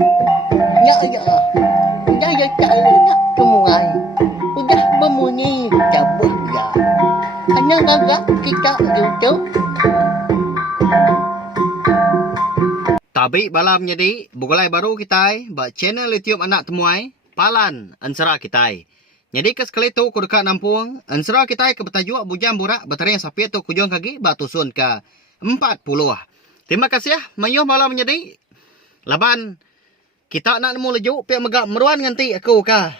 Ya ya. Ya ya cari nak kemuai. Udah berbunyi cabut ya. Hanya agak kita duduk. Tabi balam jadi bukulai baru kita ba channel YouTube anak temuai palan ansara kita. Jadi ke sekali tu ku dekat nampung ansara kita ke betajuk bujang burak bateri sapi tu kujung kaki batusun ke 40. Terima kasih ya mayuh malam jadi laban kita nak nemu lejuk pe megak meruan nganti aku ka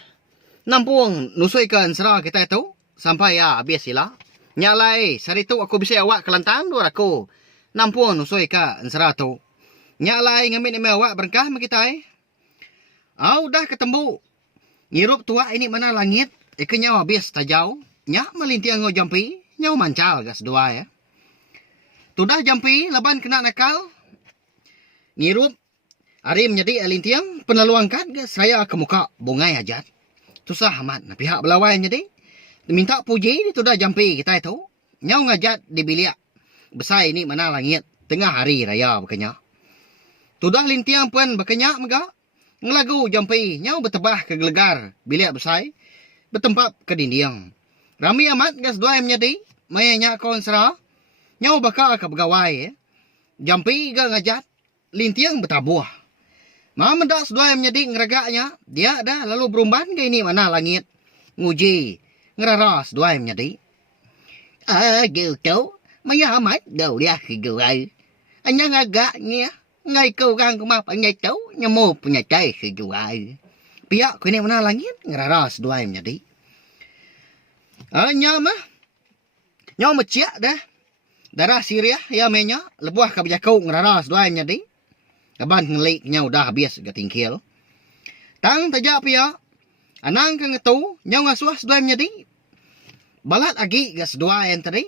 nampung nusui ke ansara kita tu sampai ya habis sila. Nyalai sari tu aku bisa awak kelantang dua aku nampung nusui ke ansara tu. Nyalai ngambil email awak berkah kita dah ketemu. Ngirup tua ini mana langit. Ikenya habis tajau. Nyak melintiang ngo jampi. Nyau mancal gas dua ya. Tudah jampi laban kena nakal. Ngirup. Arim jadi alintiang peneluangkan gas saya ke muka bungai hajat. Susah amat. Nah, pihak belawai jadi. Minta puji tudah jampi kita itu. Nyau ngajat di biliak. Besar ini mana langit. Tengah hari raya bukannya. Tudah lintiang pun berkenyak mega. Ngelagu jampi. Nyau bertebah ke gelegar. Biliak besai. Bertempat ke dinding. Rami amat gas dua yang menjadi. Mayanya kawan serah. Nyau bakal ke pegawai. Jampi ke ngajat. Lintiang bertabuh. Mama mendak sedua yang menjadi ngeragaknya. Dia dah lalu berumban ke ini mana langit. Nguji. Ngeraras dua yang menjadi. Gitu. Maya amat. Gau dia ke gawai. Anya ngagaknya. Ngay câu gang của map anh ngay tấu nhà mô punya cai sejuai. Pihak kini mana langit ngeraras dua yang jadi. Nyama cia dah. Darah Syria ya menya lebuah kebijakau ngeraras dua yang jadi. Kaban ngelik nya udah habis ketingkil. Tang tajak pihak. Anang ke ngetu nya ngasuh dua yang jadi. Balat agi gas dua yang tadi.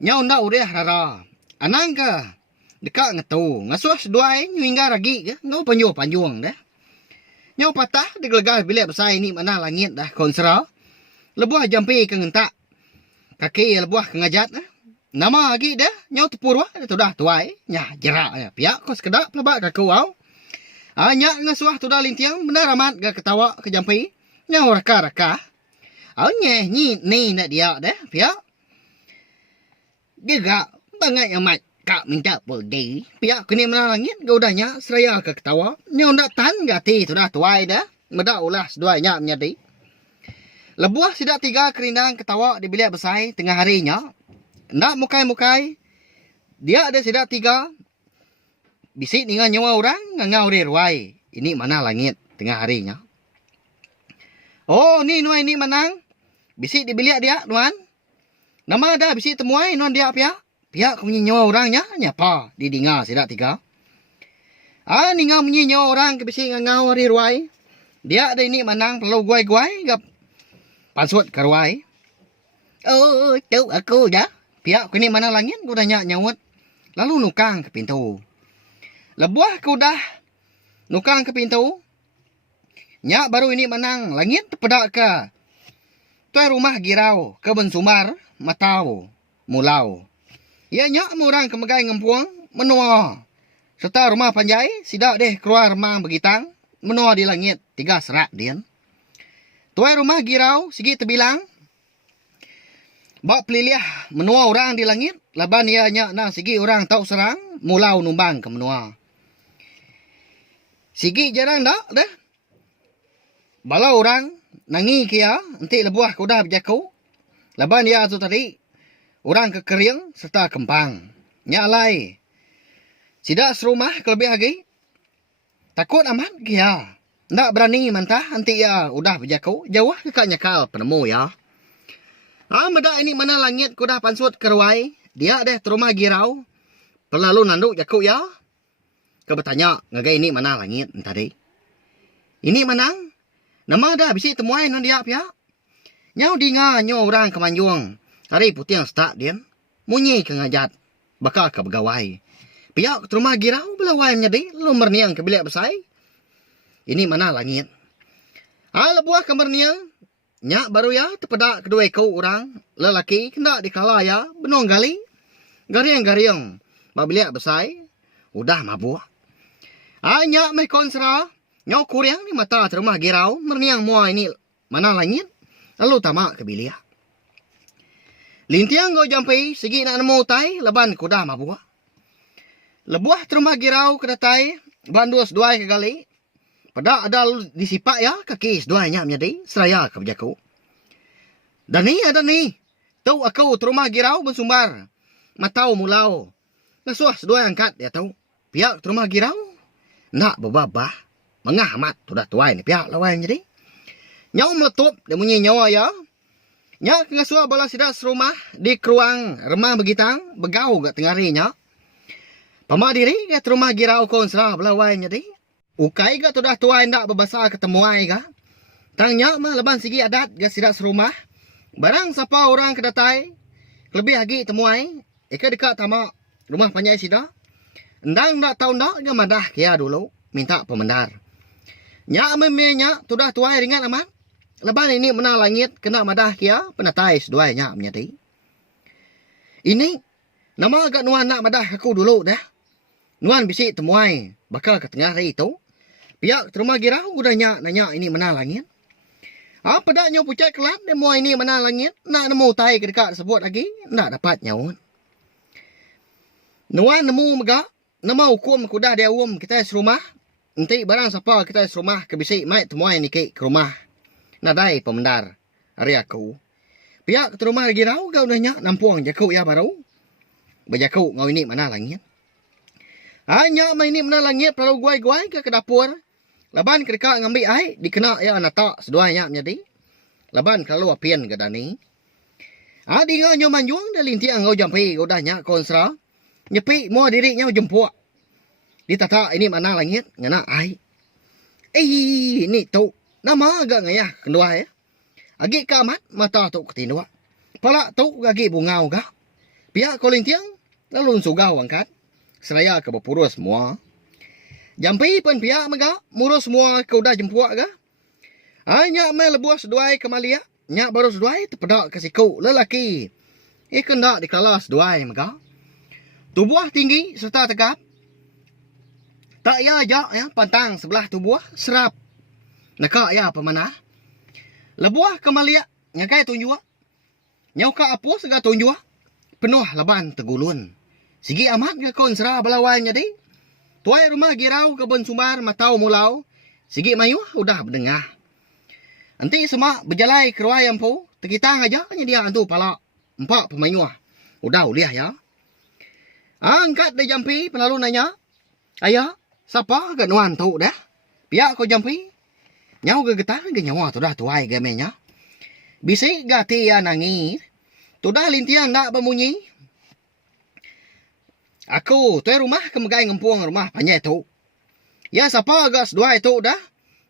Nya unda udah rara. Anang ke dekat ngetu. Ngasuh seduai hingga ragi ke. Ngau panjuang dah. Nyau patah digelegar bilik besar ini mana langit dah konsera. Lebuah jampi ke ngentak. Kaki lebuah ke ngajat dah. Nama lagi dah. Nyau tepur wah. Itu dah tuai. Nyah jerak ya. Piak kau sekedap pelabak kaku au. Nyak ngasuh tu dah lintiang. Benar amat ke ketawa ke jampi. Nyau raka-raka. Nyeh ni nak dia dah. Piak. Dia gak banget amat. Kak minta pergi. Pihak kini mana langit. Kau udahnya seraya ke ketawa. Nya undak tan gati. Sudah tuai dah. Medak ulah seduanya menjadi. Lebuah sidak tiga kerindang ketawa di bilik besar tengah harinya. Ndak mukai-mukai. Dia ada sidak tiga. Bisik dengan nyawa orang. Ngangau ruai. Ini mana langit tengah harinya. Oh ni nuai ni menang. Bisik di bilik dia nuan. Nama dah bisik temuai nuan dia pihak. Pihak punya nyawa orangnya, nyapa di dengar sidak tiga. Ninga punya nyawa orang ke bisi ngangau hari ruai. Dia ada ini menang perlu guai-guai gap pansut ke ruai. Oh, tu aku dah. Pihak kini mana langit ku dah nyawut. Lalu nukang ke pintu. Lebuah ku dah nukang ke pintu. Nyak baru ini menang langit pedak ke. Tuai rumah girau ke bensumar matau mulau. Ya nyak murang kemegai ngempuang menua. Serta rumah panjai sidak deh keluar remang begitang menua di langit 3 serak dian. Tuai rumah girau sigi terbilang. Bak peliliah menua orang di langit laban ya nyak na sigi orang tau serang mulau numbang ke menua. Sigi jarang dak dah. Balau orang nangi kia enti lebuah kuda berjaku. Laban ya tu tadi orang kekering serta kempang. Nyalai. Sidak serumah kelebih lagi. Takut amat kia. Ndak berani mantah nanti ya udah berjaku. Jauh kekak nyakal penemu ya. Medak ini mana langit kuda pansut keruai. Dia deh terumah girau. Perlalu nanduk jaku ya. Kebertanya ngagai ini mana langit tadi. Ini menang. Nama dah bisi temuai non dia pihak. Nyau dinga nyo orang kemanjuang. Hari putih yang start dia. Munyi ke ngajat. Bakal ke pegawai. Pihak ke rumah girau belawai menjadi. Lalu merniang ke bilik besar. Ini mana langit. Lebuah ke merniang. Nyak baru ya terpedak kedua ekor orang. Lelaki kena dikala ya. Benong gali. Gariang-gariang. Bilik besar. Udah mabuk. Hanya mai konsra. Nyo kuriang ni mata terumah girau. Merniang mua ini mana langit. Lalu tamak ke bilia. Lintiang go jampai. Segi nak nemu tai. Leban kuda mabua. Lebuah terumah girau kedatai. Bandus dua ke gali. Pada ada disipak ya. Kaki dua nya menjadi. Seraya ke berjaku. Dan ni ada ni. Tahu aku terumah girau bersumbar. Matau mulau. Nasuah sedua angkat dia tahu. Pihak terumah girau. Nak berbabah. Mengah amat. Sudah tuai ni pihak lawan jadi. Nyau meletup. Dia bunyi nyawa ya. Nyak ngasuah bala sidak serumah. Di keruang remah begitang. Begau ke tengarinya. Pamadiri ke terumah girau kon serah belawan jadi. Ukai ke sudah tuai nak berbasa ketemuai ke. Tang nyak mah leban segi adat ke sidak serumah. Barang siapa orang kedatai. Lebih lagi temuai. Ika dekat tamak rumah panjai sida. Endang tak tahu tak dia madah kia dulu. Minta pemendar. Nyak memenya sudah tuai ringan amat. Leban ini menang langit kena madah kia. Penatai seduai nyak menyati. Ini. Nama agak nuan nak madah aku dulu dah. Nuan bisik temuai. Bakal ke tengah hari itu. Pihak terumah girau udah nyak nanya ini menang langit. Apa dak nyaw pucat kelat. Dia mua ini menang langit. Nak nemu tai ke dekat sebut lagi. Nak dapat nyawa. Nuan nemu megak. Nama hukum kuda dia kita serumah. Nanti barang siapa kita serumah kebisik mai temuai ni ke rumah. Nadai pemendar. Hari aku. Pihak ke rumah girau kau dah nyak nampuang jakuk ya baru. Berjakuk ngau ini mana langit. Hanya mai ini mana langit perlu guai-guai ke dapur. Laban ke dekat ngambil air dikena ya natak sedua nyak menjadi. Laban kalau apian ke dani. Adi ngau nyoman juang dah lintiang ngau jampi kau dah nyak konsra. Nyepi mua diri nyau jempuk. Ditata ini mana langit ngena ai. Ini tu nama agak ngayah kendua ya. Agi kamat mata tu ketindua. Pala tu agi bungau ga. Pihak kolintiang lalu sugau angkat. Seraya ke berpurus semua. Jampi pun pihak mega murus semua kau dah jempuk ga. Hanya me lebuah seduai kemalia. Nyak baru seduai terpedak ke siku lelaki. Ikan dak di kelas seduai mega. Tubuh tinggi serta tegap. Tak ya ajak ya pantang sebelah tubuh serap. Nakak ya pemanah. Lebuah kemalia ngakai tunjuk. Nyau ka apu sega tunjuk. Penuh leban tegulun. Sigi amat ke kon serah belawan jadi. Tuai rumah girau kebun sumbar matau mulau. Sigi mayu udah berdengah. Nanti semak berjalai keruai ampu. Tekitang aja dia antu pala. Empat pemayuah. Udah uliah ya. Angkat dia jampi penalu nanya. Ayah, siapa ke nuan tu dah? Pihak kau jampi. Nyau ke getar ke nyawa tu dah tuai gemenya. Bisik gati ya nangis. Tu dah lintian nak bemunyi. Aku tuai rumah kemegai ngempung rumah panjai tu. Ya siapa agak seduai tu dah.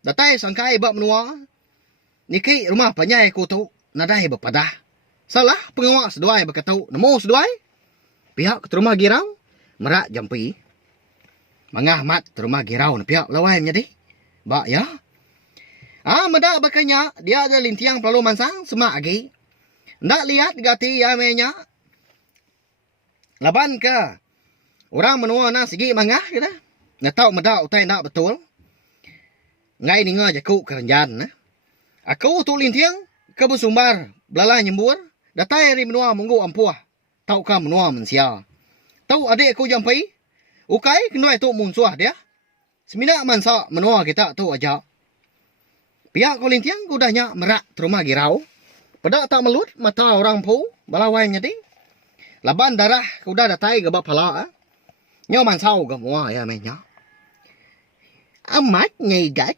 Datai sangkai bab menua. Niki rumah panjai ku tu. Nadai berpadah. Salah pengawak seduai berkatau. Nemu seduai. Pihak ke rumah girau. Merak jampi. Mangah mat rumah girau ni pihak lawan jadi. Bak ya. Medak bakanya. Dia ada lintiang perlu mansang. Semak lagi. Ndak lihat gati ya menya. Laban ke. Orang menua na segi mangah kita. Nggak tahu medak utai nak betul. Ngai ni ngah jakuk kerenjan. Aku tu lintiang. Ke bersumbar. Belalah nyembur. Datai ri menua munggu ampuah. Tahu ka menua mensia. Tahu adik aku jampai. Ukai kenai tu munsuah dia. Semina mansa menua kita tu aja. Pihak kolintiang kudanya merak terumah girau. Pada tak melut mata orang pu. Balawai nyadi. Laban darah kuda datai ke bap pala. Nyo mansau ke mua ya menya. Amat nyigat.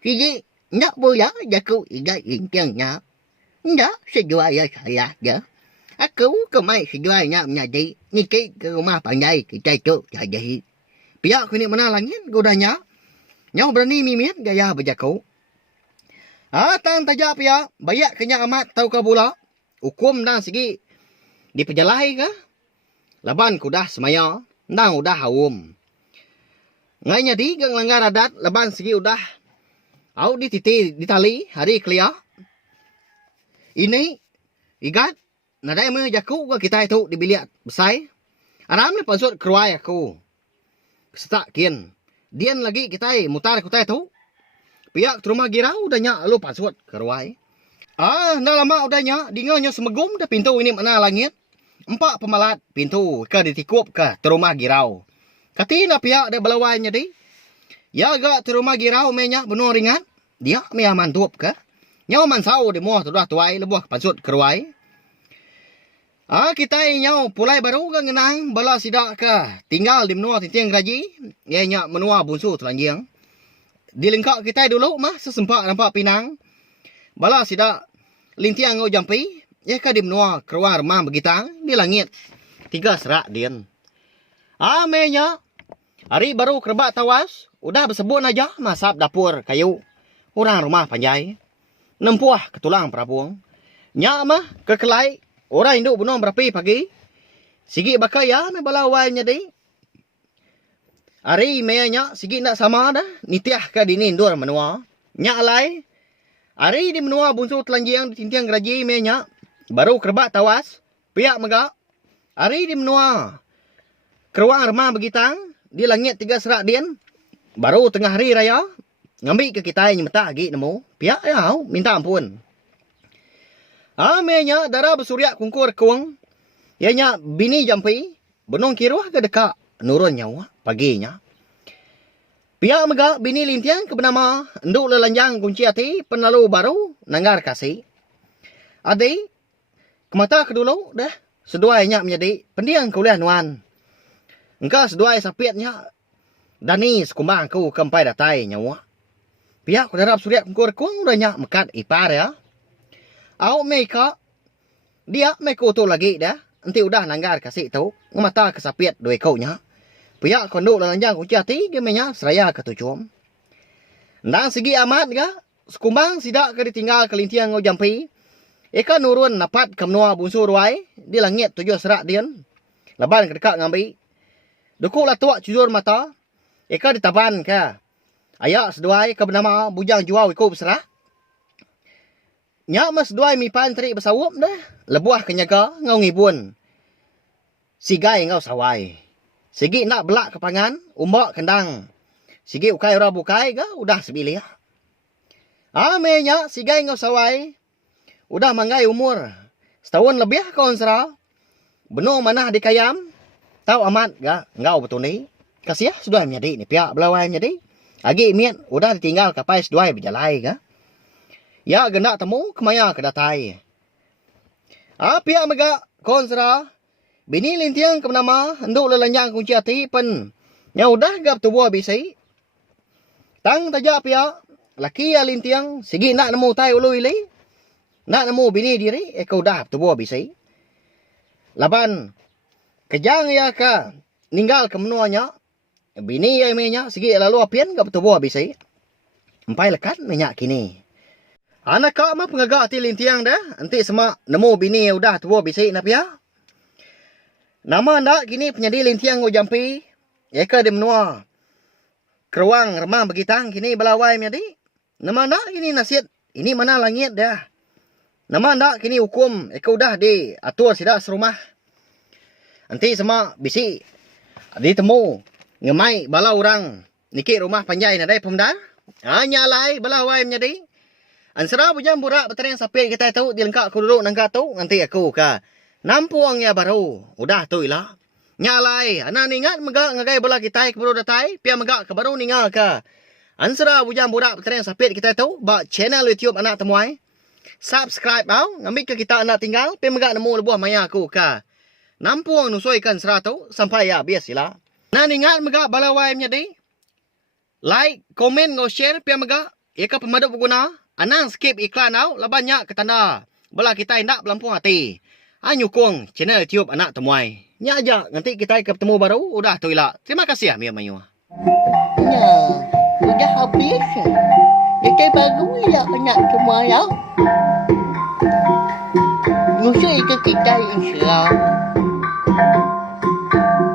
Kiji nak boleh jaku igat intiangnya. Ndak sejuai ya saya je. Aku kemai sejuainya menjadi. Niki ke rumah pandai kita tu jadi. Pihak kini mana langit godanya. Nyo berani mimit gaya berjaku. Tang tajak pihak. Bayak kenya amat tahu ke pula. Hukum dan segi. Diperjalai ke. Laban kudah semaya. Nang udah haum. Ngai nyadi gang langgar adat. Laban segi udah. Au dititi ditali hari kelia. Ini. Igat. Nadai mo jaku ke kita itu di biliat besai. Aram ni pasut keruai aku. Setak kian. Dian lagi kita mutar kita tu. Pihak rumah girau udahnya lu pasut keruai. Dah lama udahnya dingonya semegum dah pintu ini mana langit. Empat pemalat pintu ke ditikup ke rumah girau. Katina pihak dah belawainya di. Ya agak rumah girau menya benar ringan. Dia mea mantup ke. Nyau mansau di muah tu dah tuai lebuh pasut keruai. Kita nyau pulai baru ke ngenang bala sidak ke tinggal di menua tintiang geraji. Ianya menua bunsu telanjang. Di lengkak kita dulu mah sesempak nampak pinang. Bala sidak lintiang ngau jampi. Ya ka di menua keruang rumah begitang di langit. 3 serak dian. Menya hari baru kerebak tawas. Udah bersebut aja masap dapur kayu. Orang rumah panjai. Nempuah ketulang perapuang. Nyak mah kekelai. Orang induk bunuh berapi pagi. Sigi bakai ya me balawainya di. Hari menya sigi nak sama dah. Nitiah ka dini indur menua. Nyak alai. Hari di menua bunsu telanjang di tintiang geraji menya. Baru kerebak tawas. Pihak megak. Hari di menua keruang rumah begitang. Di langit 3 serak dian. Baru tengah hari raya. Ngambil ke kita yang mata lagi nemu. Pihak ya minta ampun. Menya darah bersuryak kungkur kuang. Ianya bini jampi. Benong kiruah ke dekat. Nurun nyawa paginya. Pihak megak bini lintiang ke bernama. Enduk lelanjang kunci hati. Penalu baru. Nanggar kasih. Adik. Kemata kedulu dah. Seduainya menjadi pendiang kuliah nuan. Engkau seduai sapiatnya. Dani sekumbang ku kempai datai nyawa. Pihak ku darab suryak kungkur kuang. Udahnya mekat ipar ya. Au meka. Dia meko tu lagi dah. Nanti udah nanggar kasih tu. Ngemata kesapiat dua kaunya. Pihak konduk lelanjang kunci hati. Dia menya seraya ketujuan. Dan segi amat ga. Sekumbang sidak ke ditinggal kelintiang ngau jampi. Eka nurun napat ke menua bunsu ruai. Di langit 7 serak dian. Laban ke dekat ngambil. Dukuk lah tuak cujur mata. Eka ditaban ke. Ayak seduai ke bernama bujang jual ikut berserah. Nyak mas seduai mipan terik bersawup dah. Lebuah kenyaga ngau ngibun. Sigai ngau sawai. Sigi nak belak ke pangan. Umbak kendang. Sigi ukai ora bukai ga. Udah sebilia. Menya sigai ngau sawai. Udah manggai umur. Setahun lebih kawan serah. Benuh manah di kayam. Tahu amat ga. Ngau betul ni. Kasih sudah menjadi ni pihak belawai menjadi. Agi miat udah ditinggal kapai seduai berjalai ga. Ya gendak temu kemaya kedatai. Pihak megak konsra. Bini lintiang ke bernama. Enduk lelanjang kunci hati pen. Nya udah gap tubuh bisi. Tang tajak pihak. Laki ya lintiang. Sigi nak nemu tai ulu ili. Nak nemu bini diri. Eka udah tubuh bisi. Laban. Kejang ya ka. Ninggal ke menuanya. Bini ya menya. Sigi lalu apian gap tubuh bisi. Empai lekat menyak kini. Anak kau mah pengagak hati lintiang dah. Nanti semak nemu bini yang udah tua bisik nak pihak. Nama anda kini penyedi lintiang ngau jampi. Eka di menua. Keruang remah begitang kini belawai menjadi. Nama anda kini nasihat. Ini mana langit dah. Nama anda kini hukum. Eka udah di atur sidak serumah. Nanti semak bisik. Ditemu. Ngemai bala orang. Nikik rumah panjai nadai pemda. Nyalai belawai menjadi. Ansara bujang burak berterang sapit kita tahu dilengkak aku duduk nangka tu nanti aku ka nampuang ya baru udah tu ilah nyalai anak ningat megak ngagai bola kita ke baru datai pia megak ke baru ningal ka ansara bujang burak berterang sapit kita tahu ba channel YouTube anak temuai subscribe au ngambil ke kita anak tinggal pia megak nemu lebuah maya aku ka nampuang nusoikan sera tu sampai ya bias ilah nah ningat megak balawai menjadi like komen ngau share pia megak eka pemaduk berguna. Anang skip iklan au, labannya ke tanda. Bala kita hendak belampung hati. Nyukung channel YouTube anak temuai. Nya aja, nanti kita ketemu baru, udah tu ilah. Terima kasih Mia Mayu. Ya, udah habis. Kita baru ya anak temuai ya. Musuh itu kita insya Allah.